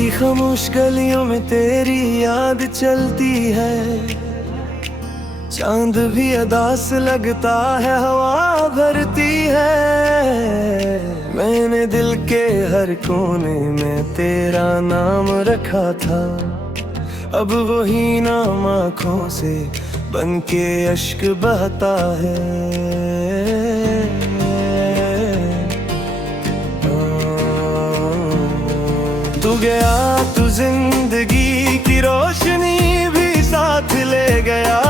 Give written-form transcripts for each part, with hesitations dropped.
की खामोश गलियों में तेरी याद चलती है। चांद भी अदास लगता है, हवा भरती है। मैंने दिल के हर कोने में तेरा नाम रखा था। अब वही नाम आँखों से बन के अश्क बहता है। तू गया तू जिंदगी की रोशनी भी साथ ले गया।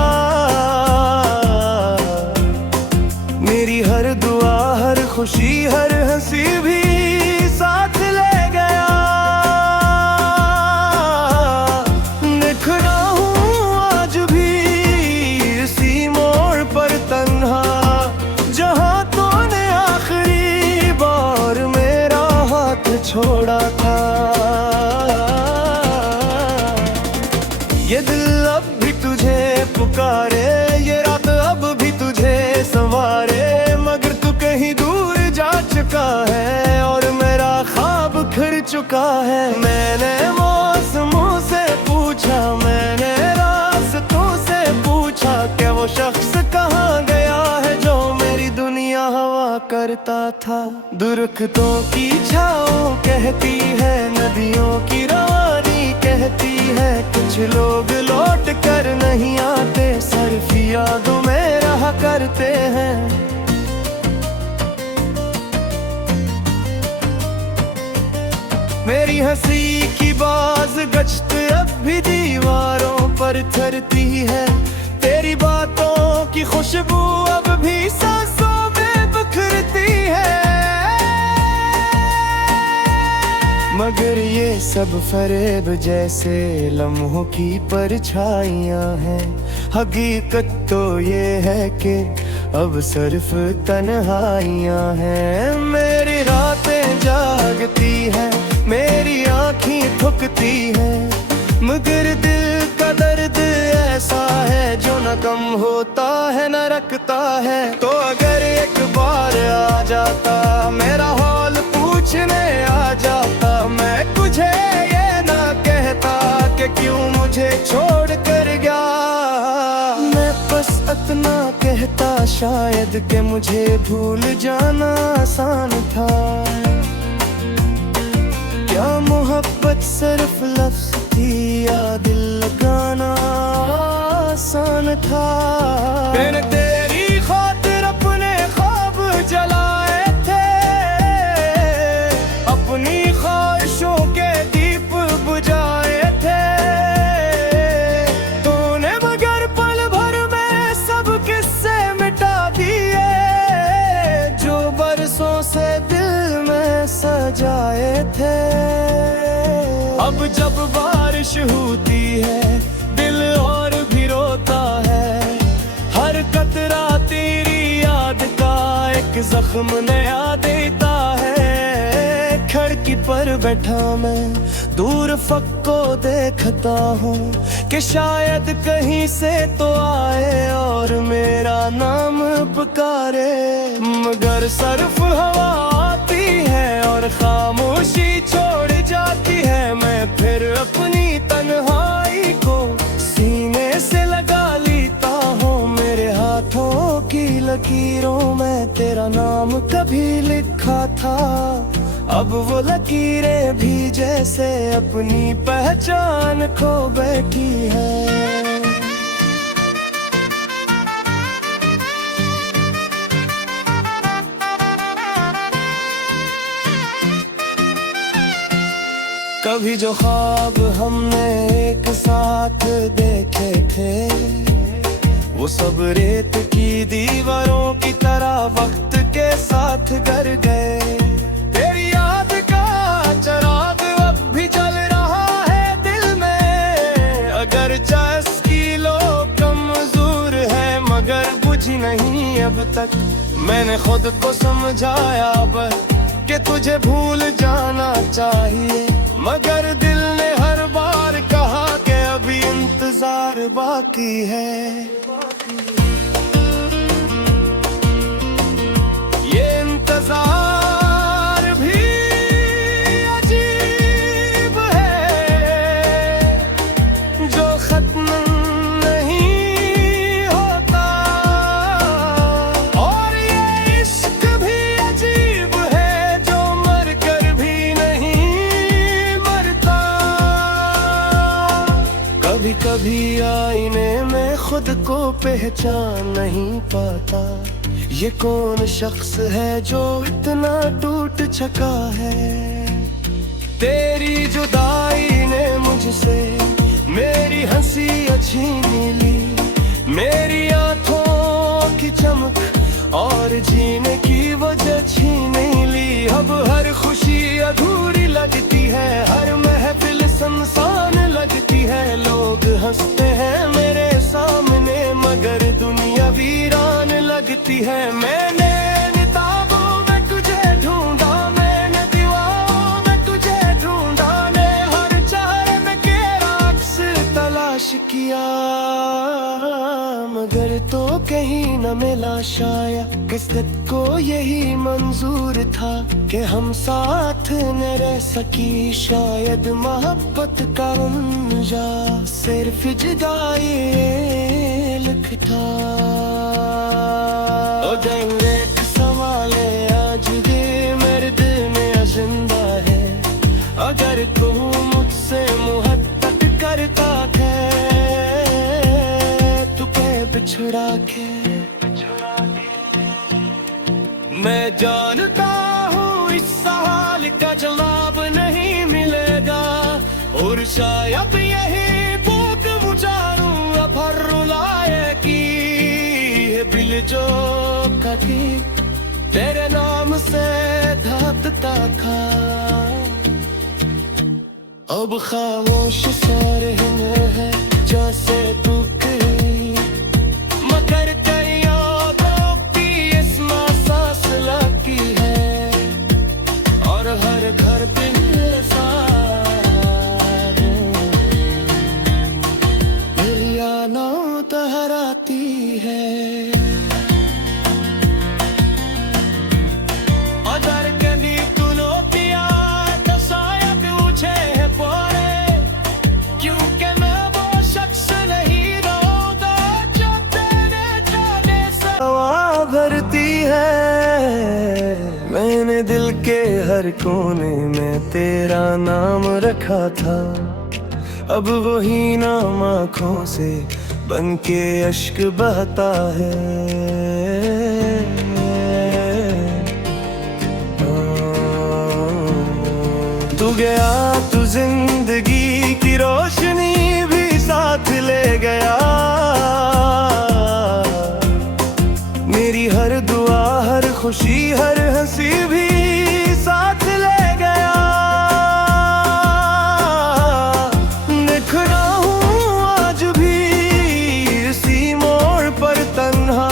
मेरी हर दुआ हर खुशी हर हंसी भी साथ ले गया। देख रहा हूँ आज भी इसी मोड़ पर तन्हा, जहाँ तूने आखिरी बार मेरा हाथ छोड़ा था। ये दिल अब भी तुझे पुकारे, ये रात अब भी तुझे संवारे, मगर तू कहीं दूर जा चुका है और मेरा ख्वाब खिड़ चुका है। मैंने मौसमों से पूछा, मैंने रास्तों से पूछा, क्या वो शख्स कहाँ गया है जो मेरी दुनिया हवा करता था। दुर्खतों की छाओं कहती है, नदियों की रवानी कहती है, कुछ लोग लौट कर नहीं आते, सिर्फ यादों में रहा करते हैं। मेरी हंसी की बाज गश्त अब भी दीवारों पर थरती है। तेरी बातों की खुशबू अब भी सांसों में बिखरती है। मगर ये सब फरेब जैसे लम्हों की परछाइयाँ हैं। हकीकत तो ये है कि अब सिर्फ तन्हाइयाँ हैं। मेरी रातें जागती हैं, मेरी आँखें थकती हैं, मगर दिल का दर्द ऐसा है जो न कम होता है न रखता है। तो अगर एक बार आ जाता, मेरा हाल पूछने आ जाता, मैं तुझे ये ना कहता कि क्यों मुझे छोड़ कर गया। मैं बस इतना कहता शायद कि मुझे भूल जाना आसान था। क्या मोहब्बत सिर्फ लफ्ज़ थी या दिल लगाना आसान था। मैंने तेरी खातिर अपने ख्वाब जलाए थे, अपनी ख्वाहिशों के दीप बुझाए थे। तूने मगर पल भर में सब किस्से मिटा दिए, जो बरसों से दिल में सजाए थे। अब जब बारिश होती है दिल और भी रोता है, हर कतरा तेरी याद का एक जख्म नया देता है। खिड़की पर बैठा मैं दूर फक को देखता हूँ कि शायद कहीं से तो आए और मेरा नाम पुकारे, मगर सिर्फ हवा आती है और खामोशी छोड़ जाती है। मैं फिर अपनी तन्हाई को सीने से लगा लेता हूँ, मेरे हाथों की लकीरों में तेरा नाम कभी लिखा था। अब वो लकीरें भी जैसे अपनी पहचान खो बैठी है। कभी जो ख्वाब हमने एक साथ देखे थे, वो सब रेत की दीवारों की तरह वक्त के साथ गर गए। तेरी याद का चिराग अब भी जल रहा है दिल में, अगर इसकी लो कमजोर है मगर बुझी नहीं अब तक। मैंने खुद को समझाया बस कि तुझे भूल जाना चाहिए, मगर दिल ने हर बार कहा कि अभी इंतजार बाकी है। ये इंतजार भी अजीब है, खुद को पहचान नहीं पाता। ये कौन शख्स है जो इतना टूट चुका है। तेरी जुदाई ने मुझसे मेरी हंसी छीन ली, मेरी आंखों की चमक और जीने की वजह छीन ली। अब हर खुशी अधूरी लगती है, हर महफिल सुनसान लगती है। लोग हंसते हैं मेरे सामने मगर दुनिया वीरान लगती है। मैंने किताबों में तुझे ढूंढा, मैंने दीवारों में तुझे ढूंढा, ने हर चेहरे में तेरा अक्स तलाश किया मगर तो कहीं न मिला। शायद किस्मत को यही मंजूर था कि हम साथ न रह सकी। शायद मोहब्बत का उलझा सिर्फ जुदाई लिख था। ओ दिल एक सवाल है आज भी मेरे दिल में जिंदा है। अगर तू मुझसे मोहब्बत करता है तू पे बिछड़ा के। मैं जानता हूँ इस सवाल का जवाब नहीं मिलेगा और शायद यही भूख मुझारूं अब हर रुलाएगी। ये दिल जो कटी तेरे नाम से धड़कता था अब खामोश सा रहना है जैसे तू कहीं मगर तेरी यादों की इसमें सांस लगती है और हर घर पे मेरी यादें तहराती है। अगर कभी तूने किया तो शायद मुझे है पड़े क्योंकि मैं वो शख्स नहीं रहूंगा जो तेरे जाने से हवा भरती है। मैंने दिल के हर कोने में तेरा नाम रखा था अब वही नाम आँखों से बन के अश्क बहता है। तू गया तू जिंदगी की रोशनी भी साथ ले गया। मेरी हर दुआ हर खुशी हर हंसी भी साथ ले गया। देख रहा हूँ आज भी इसी मोड़ पर तन्हा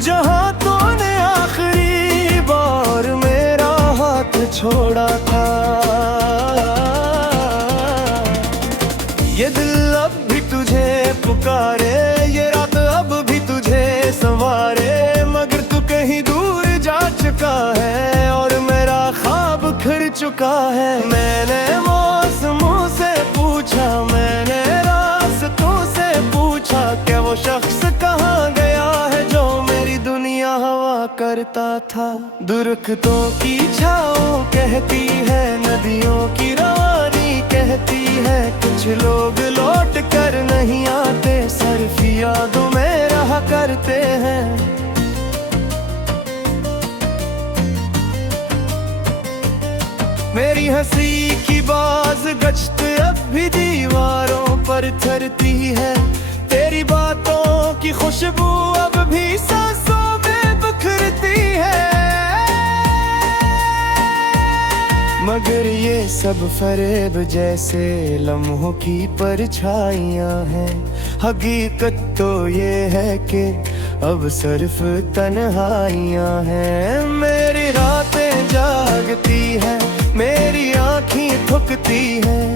जहाँ तूने आखिरी बार मेरा हाथ छोड़ा था। ये दिल अब भी तुझे पुकारे ये रात अब भी तुझे संवारे मगर तू कहीं दूर जा चुका है और मेरा ख्वाब खिड़ चुका है। मैंने मौसमों से पूछा मैंने रास्तों से पूछा क्या वो शख्स कहाँ गया है जो मेरी दुनिया हवा करता था। दुर्खतों की छाओं कहती है नदियों की रवानी कहती है कुछ लोग लौट कर नहीं आते सिर्फ यादों में रहा करते हैं। मेरी हंसी की बाज गश्त अब भी दीवारों पर थरती है। तेरी बातों की खुशबू अब भी सांसों में बिखरती है मगर ये सब फरेब जैसे लम्हों की परछाइयाँ हैं। हकीकत तो ये है कि अब सिर्फ तन्हाइयाँ हैं। मेरी रातें जागती हैं मेरी आँखें थकती हैं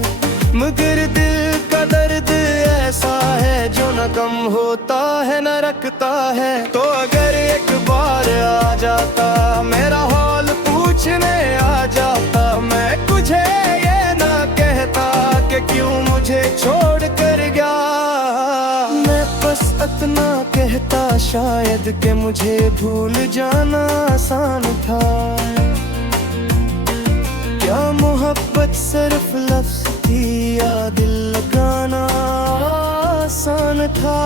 मगर दिल का दर्द ऐसा है जो न कम होता है न रखता है। तो अगर एक बार आ जाता मेरा हाल पूछने आ जाता मैं तुझे ये ना कहता कि क्यों मुझे छोड़ कर गया। मैं बस इतना कहता शायद कि मुझे भूल जाना आसान था। क्या मोहब्बत सिर्फ लफ्ज़ थी या दिल लगाना आसान था।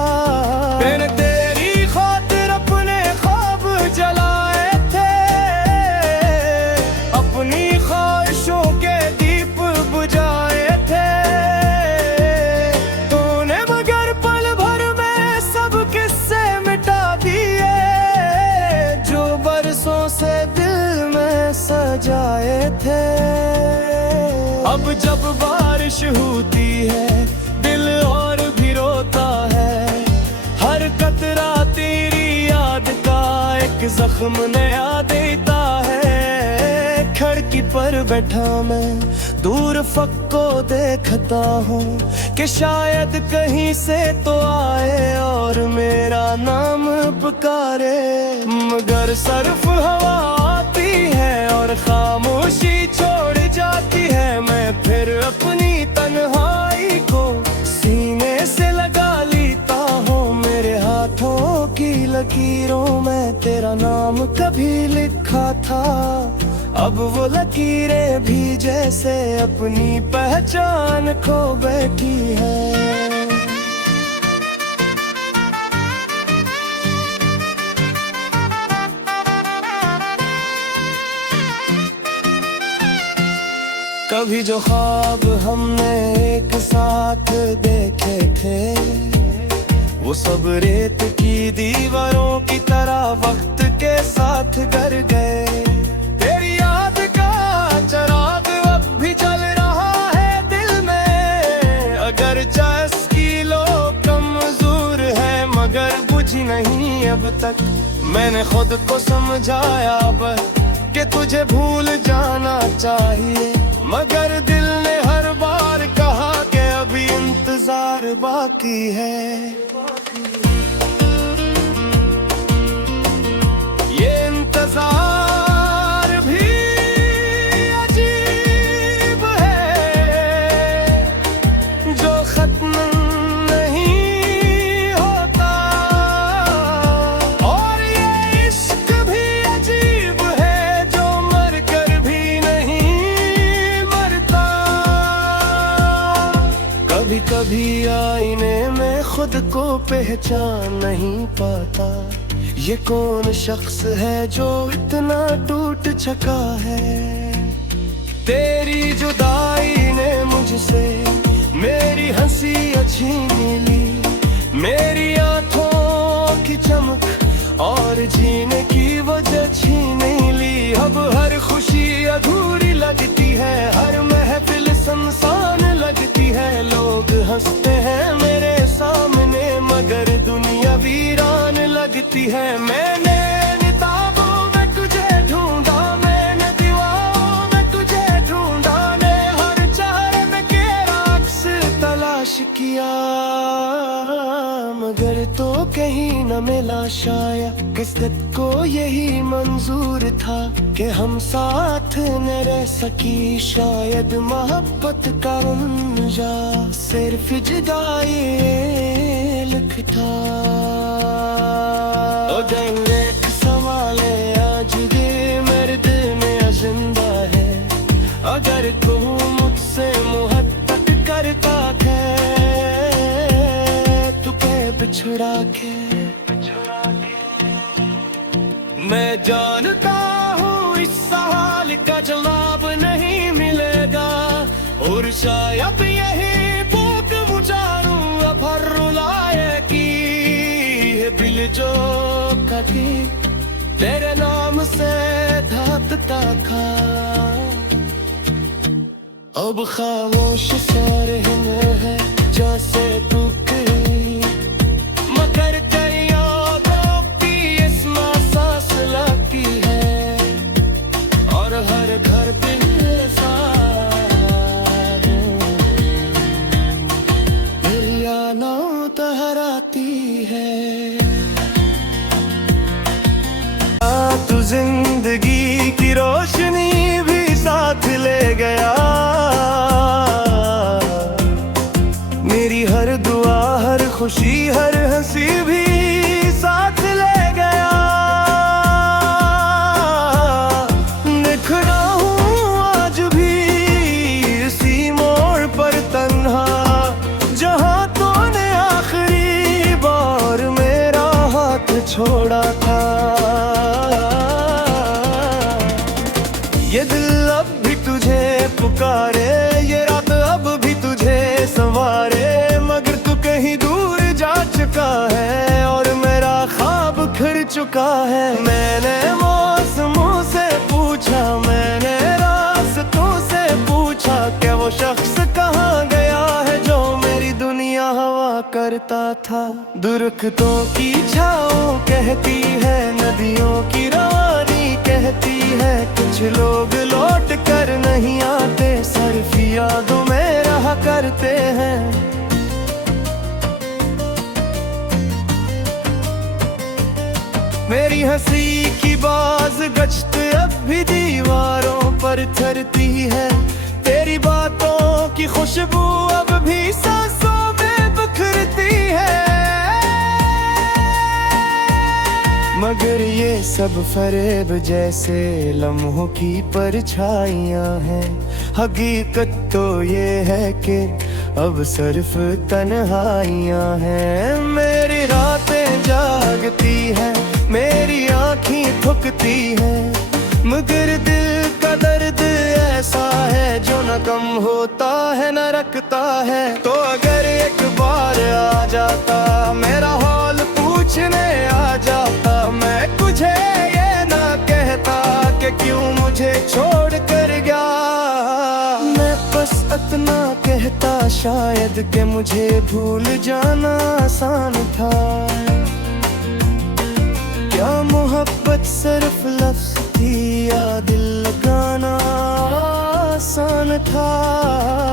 मैंने तेरी खातिर अपने ख्वाब जलाए थे, अपनी ख्वाहिशों के दीप बुझाए थे। तूने मगर पल भर में सब किस्से मिटा दिए, जो बरसों से दिल में सजाए थे। अब जब बारिश होती है दिल और भी रोता है, हर कतरा तेरी याद का एक जख्म नया देता है। खिड़की पर बैठा मैं दूर फक को देखता हूँ कि शायद कहीं से तो आए और मेरा नाम पुकारे, मगर सिर्फ हवा आती है और खामोशी छोड़ जाती है। मैं फिर अपनी तन्हाई को सीने से लगा लेता हूँ, मेरे हाथों की लकीरों में तेरा नाम कभी लिखा था। अब वो लकीरें भी जैसे अपनी पहचान खो बैठी है। कभी जो ख्वाब हमने एक साथ देखे थे, वो सब रेत की दीवारों की तरह वक्त के साथ गर गए। तेरी याद का चिराग अब भी जल रहा है दिल में, अगर इसकी लो कमजोर है मगर बुझी नहीं अब तक। मैंने खुद को समझाया अब कि तुझे भूल जाना चाहिए, मगर दिल ने हर बार कहा कि अभी इंतजार बाकी है। ये इंतजार भी अजीब है, जो खत्म नहीं होता, और ये इश्क भी अजीब है जो मर कर भी नहीं मरता। कभी कभी आईने में खुद को पहचान नहीं पाता, ये कौन शख्स है जो इतना टूट चुका है। तेरी जुदाई ने मुझसे मेरी हंसी छीन ली, मेरी आंखों की चमक और जीने की वजह छीन ली। अब हर खुशी अधूरी लगती है, हर महफिल सुनसान लगती है। लोग हंसते हैं मेरे सामने मगर दुनिया वीरान लगती है। मैंने किताबों में तुझे ढूंढा, मैंने दीवारों में तुझे ढूंढा, ने हर चेहरे में तेरा अक्स तलाश किया, मगर तो कहीं न मिला। शायद किस्मत को यही मंजूर था कि हम साथ न रह सकी, शायद मोहब्बत का उलझा सिर्फ जुदाई लिखता। ओ देख सवाले आज ये मेरे दिल में जिंदा है, अगर तू मुझसे मोहब्बत करता है तू पे बिछुड़ा के। मैं जानता हूँ इस सवाल का जवाब नहीं मिलेगा, और शायद यही भूख मुझारू अब हर रुलाए की दिल जो कभी तेरे नाम से धड़कता था। अब खामोश सारे हैं जैसे तू कहीं, मगर तेरी यादों की इसमें सांस लगती है, और हर घर दिल मेरी आना तहराती है। तू जिंदगी की रोशनी भी साथ ले गया, मेरी हर दुआ हर खुशी हर हंसी भी साथ ले गया। देख रहा हूँ आज भी इसी मोड़ पर तन्हा, जहाँ तूने आखिरी छोड़ा था। ये दिल अब भी तुझे पुकारे, ये रात अब भी तुझे संवारे, मगर तू कहीं दूर जा चुका है और मेरा ख्वाब खिर चुका है। मैंने मौसमों से पूछा, मैंने रास्तों से पूछा, क्या वो शख्स कहाँ गया है जो मेरी दुनिया हवा करता था। दुर्खतों की छाओं कहती है, नदियों की रवानी कहती है, कुछ लोग लौट कर नहीं आते, सिर्फ यादों में रहा करते हैं। मेरी हंसी की बाज गश्त अब भी दीवारों पर थरती है, तेरी बातों की खुशबू अब भी सांसों में बिखरती है। मगर ये सब फरेब जैसे लम्हों की परछाइयाँ हैं, हकीकत तो ये है कि अब सिर्फ तन्हाइयाँ हैं। मेरी रातें जागती हैं, मेरी आँखें थकती हैं, मगर दिल का दर्द ऐसा है जो न कम होता है न रखता है। तो अगर एक बार आ जाता, मेरा हाल पूछने आ जाता, मैं तुझे ये ना कहता कि क्यों मुझे छोड़ कर गया। मैं बस इतना कहता शायद कि मुझे भूल जाना आसान था। क्या मोहब्बत सिर्फ लफ्ज़ थी या दिल लगाना आसान था।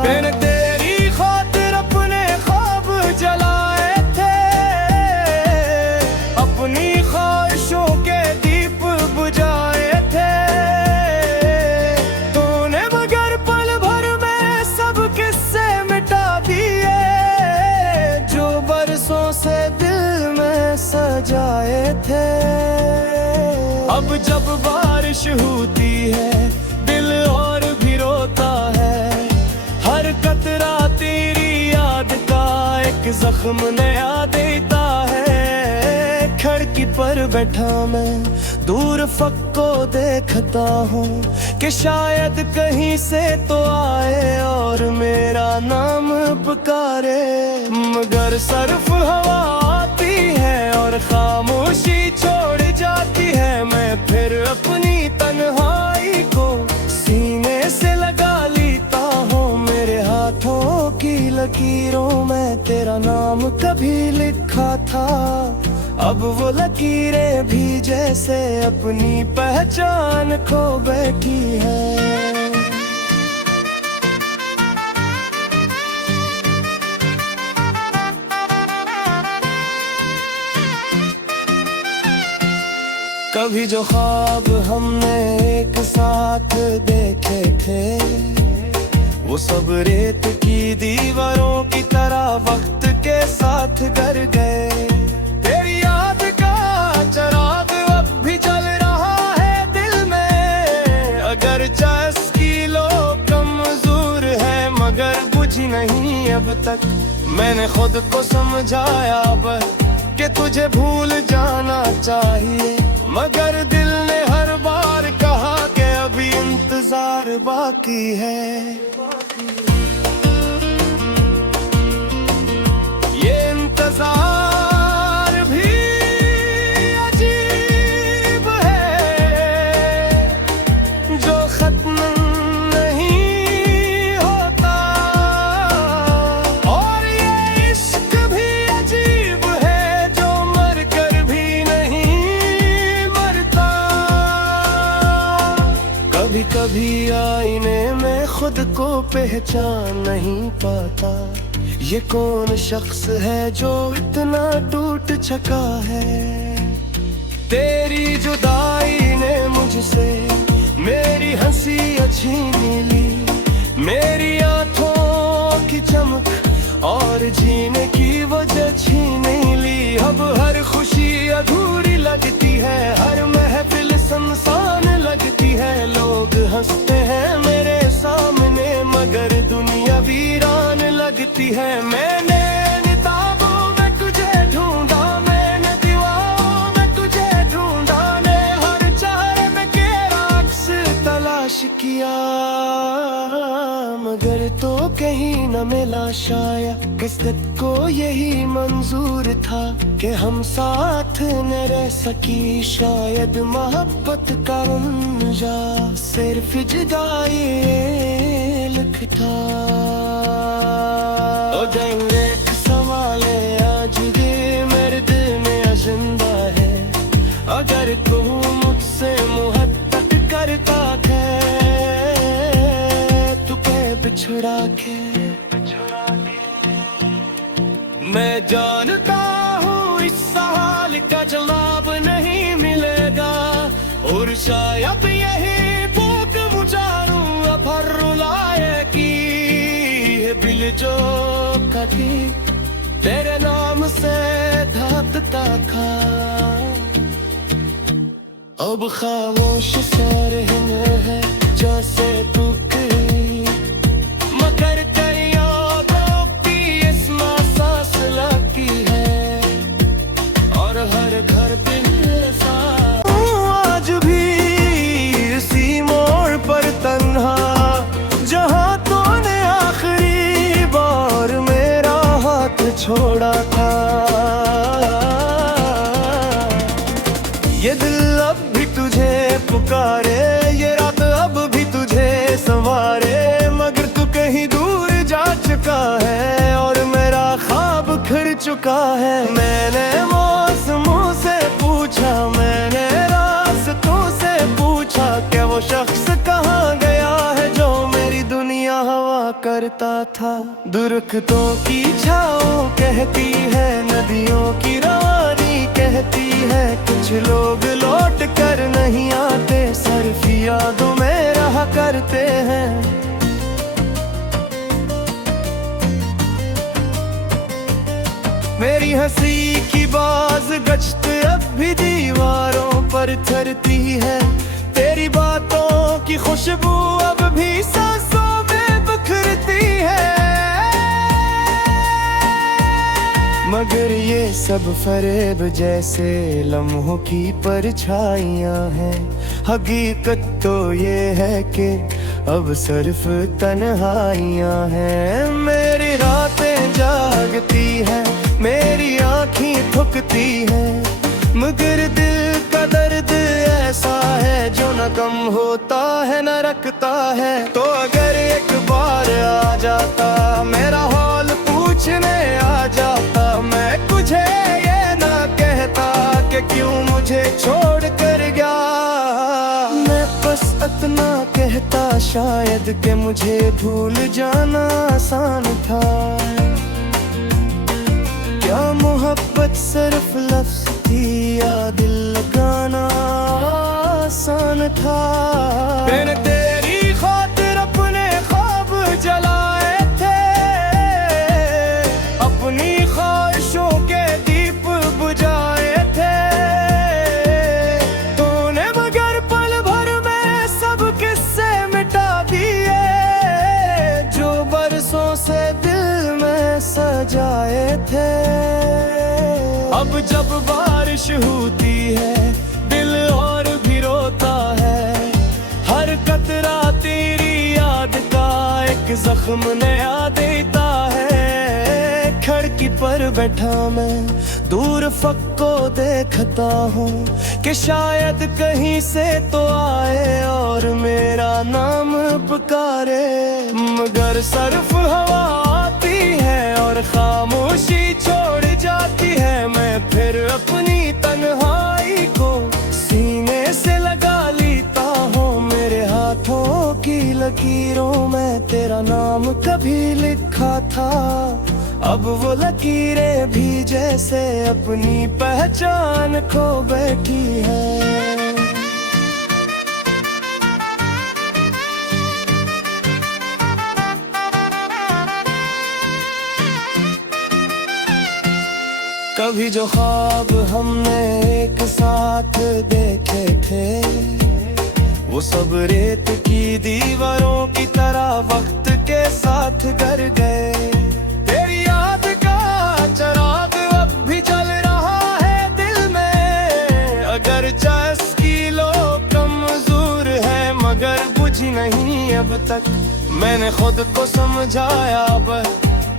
मैंने तेरी खातिर अपने ख्वाब जलाए थे, अपनी ख्वाहिशों के दीप बुझाए थे, तूने मगर पल भर में सब किस्से मिटा दिए, जो बरसों से दिल में सजाए थे। अब जब बारिश होती है दिल और भी रोता है, हर कतरा तेरी याद का एक जख्म नया देता है। खिड़की पर बैठा मैं दूर फक को देखता हूँ कि शायद कहीं से तो आए और मेरा नाम पुकारे, मगर सिर्फ हवा आती है और खामोशी छोड़ जाती है। मैं फिर अपनी तन्हाई को सीने से लगा लेता हूँ, मेरे हाथों की लकीरों में तेरा नाम कभी लिखा था। अब वो लकीरें भी जैसे अपनी पहचान खो बैठी है। कभी जो ख्वाब हमने एक साथ देखे थे, वो सब रेत की दीवारों की तरह वक्त के साथ गर गए। तेरी याद का चिराग अब भी जल रहा है दिल में, अगर चास की लो कमजोर है मगर बुझी नहीं अब तक। मैंने खुद को समझाया बस कि तुझे भूल जाना चाहिए, मगर दिल ने हर बार कहा कि अभी इंतजार बाकी है। ये इंतजार भी अजीब है जो खत्म नहीं होता, और ये इश्क भी अजीब है जो मर कर भी नहीं मरता। कभी कभी आईने में खुद को पहचान नहीं पाता, ये कौन शख्स है जो इतना टूट चुका है। तेरी जुदाई ने मुझसे मेरी हंसी छीन ली, मेरी आंखों की चमक और जीने की वजह छीन ली। अब हर खुशी अधूरी लगती है, हर महफिल सुनसान लगती है। लोग हंसते हैं मेरे सामने मगर दुनिया वीरान लगती है। मैंने किताबों में तुझे ढूंढा, मैंने दीवारों में किया, मगर तो कहीं न मिला शायद किस्मत को यही मंजूर था कि हम साथ न रह सकी, शायद मोहब्बत का उलझा सिर्फ जुदाई लिखता। ओ दिल एक सवाल है आज ये मेरे दिल में जिंदा है, अगर तू मुझसे मोहब्बत करता है तू के बिछड़ा के मैं जानता हूँ इस सवाल का जवाब नहीं मिलेगा, और शायद यही भूख मुझारूं अब हर रुलाए की दिल जो कभी तेरे नाम से धड़कता था, अब खामोश सा रहना है जैसे तू कहीं, मगर तेरी यादों की इसमें सांस लगती है और हर घर दिल सा। आज भी इसी मोड़ पर तन्हा जहाँ तूने आखिरी बार मेरा हाथ छोड़ा था, ये दिल अब भी तुझे पुकारे, ये रात अब भी तुझे संवारे, मगर तू कहीं दूर जा चुका है और मेरा ख्वाब खिड़ चुका है। मैंने मौसमों से पूछा, मैंने रास्तों से पूछा कि वो शख्स कहाँ गया है जो मेरी दुनिया हवा करता था। दुर्खतों की छाओं कहती है, नदियों की रवानी कहती है, कुछ लोग लौट कर नहीं आते, सिर्फ यादों में रहा करते हैं। मेरी हंसी की बाज गश्त अब भी दीवारों पर थरती है, तेरी बातों की खुशबू अब भी सांसों में बिखरती है, मगर ये सब फरेब जैसे लम्हों की परछाइयाँ हैं, हकीकत तो ये है कि अब सिर्फ तन्हाइयाँ हैं। मेरी रातें जागती है, मेरी आँखें थकती है, मगर दिल का दर्द ऐसा है जो न कम होता है न रखता है। तो अगर एक बार आ जाता मेरा हाल पूछने आ जाता, मैं तुझे ये ना कहता कि क्यों मुझे छोड़ कर गया, मैं बस इतना कहता शायद कि मुझे भूल जाना आसान था। क्या मोहब्बत सिर्फ लफ्ज़ थी या दिल लगाना आसान था। मैंने तेरी खातिर अपने ख्वाब जलाए थे, अपनी ख्वाहिशों के दीप बुझाए थे, तूने मगर पल भर में सब किस्से मिटा दिए जो बरसों से दिल में सजाए थे। अब जब बारिश होती है दिल और भी रोता है, हर कतरा तेरी याद का एक जख्म नया देता है। खिड़की पर बैठा मैं दूर फक को देखता हूँ कि शायद कहीं से तो आए और मेरा नाम पुकारे, मगर सिर्फ हवा आती है और खामोशी छोड़ जाती है। मैं फिर अपनी तन्हाई को सीने से लगा लेता हूँ, मेरे हाथों की लकीरों में तेरा नाम कभी लिखा था, अब वो लकीरें भी जैसे अपनी पहचान खो बैठी है। कभी जो ख्वाब हमने एक साथ देखे थे वो सब रेत की दीवारों की तरह वक्त के साथ गर गए। तेरी याद का चराग अब भी जल रहा है दिल में, अगर चाहे इसकी लो कमजोर है मगर बुझी नहीं तक मैंने खुद को समझाया बस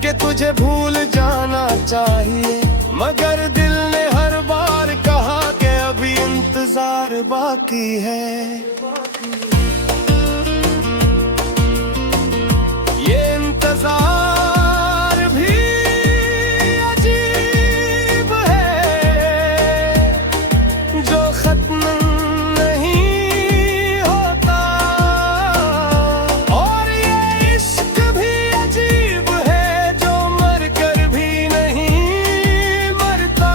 कि तुझे भूल जाना चाहिए, मगर दिल ने हर बार कहा कि अभी इंतजार बाकी है। ये इंतजार भी अजीब है जो खत्म नहीं होता, और ये इश्क भी अजीब है जो मर कर भी नहीं मरता।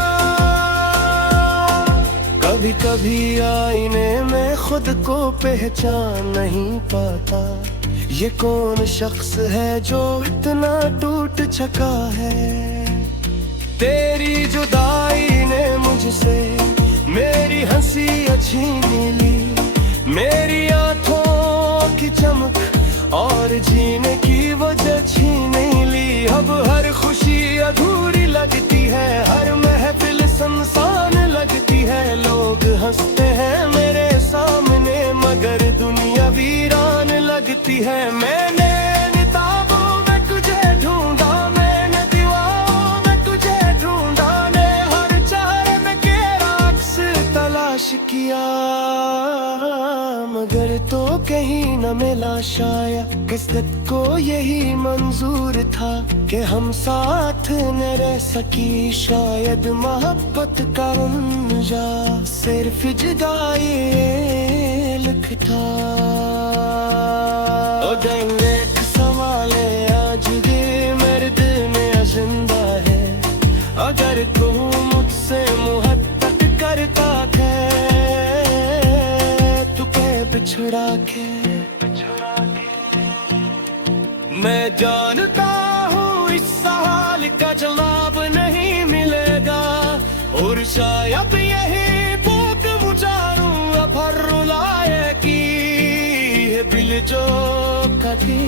कभी कभी आईने में खुद को पहचान नहीं पाता, ये कौन शख्स है जो इतना टूट चुका है। तेरी जुदाई ने मुझसे मेरी हंसी छीन ली, मेरी आंखों की चमक और जीने की वजह छीन ली। अब हर खुशी अधूरी लगती है, हर महफिल सुनसान लगती है। लोग हंसते हैं मेरे सामने मगर दुनिया वीरान लगती है। मैंने किताबों में तुझे ढूंढा, मैंने दीवारों में तुझे ढूंढा, ने हर चेहरे में तेरा अक्स तलाश किया, मगर तो कहीं न मिला। शायद किस्मत को यही मंजूर था कि हम साथ न रह सकी, शायद मोहब्बत का रंजा सिर्फ जुदाई लिखता। ओ देख सवाले आज दिल मेरे दिल में जिंदा है, अगर तू मुझसे मोहब्बत करता है तू कह बिछड़ा के। मैं जानता हूँ इस सवाल का जवाब नहीं मिलेगा, और शायद यही भूख मुझारू अब हर रुलाए की दिल जो कटी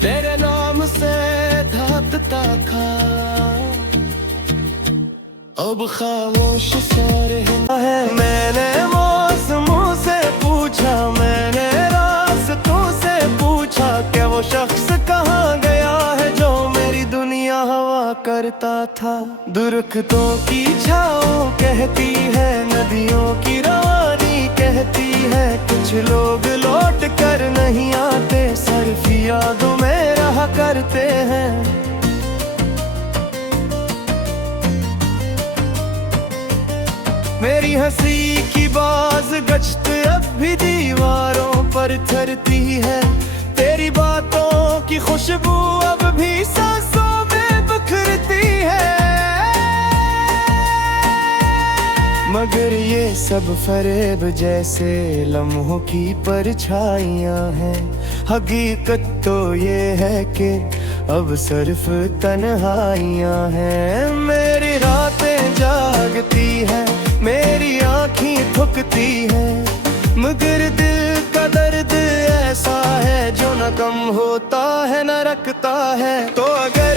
तेरे नाम से धड़कता था। अब खामोश सारे है। मैंने मौसमों से पूछा, मैंने रास्तों से पूछा कि वो शख्स कहाँ गया है जो मेरी दुनिया हवा करता था। दुर्खतों की छाओ कहती है, नदियों की रवानी कहती है, कुछ लोग लौट कर नहीं आते, सिर्फ यादों में रहा करते हैं। मेरी हंसी की बाज गश्त अब भी दीवारों पर थरती है, तेरी बातों की खुशबू अब भी सांसों में बिखरती है। मगर ये सब फरेब जैसे लम्हों की परछाइयाँ हैं, हकीकत तो ये है कि अब सिर्फ तन्हाइयाँ हैं। मेरी रातें जागती है, मेरी आँखें थकती है, मगर दिल का दर्द ऐसा है जो न कम होता है न रखता है। तो अगर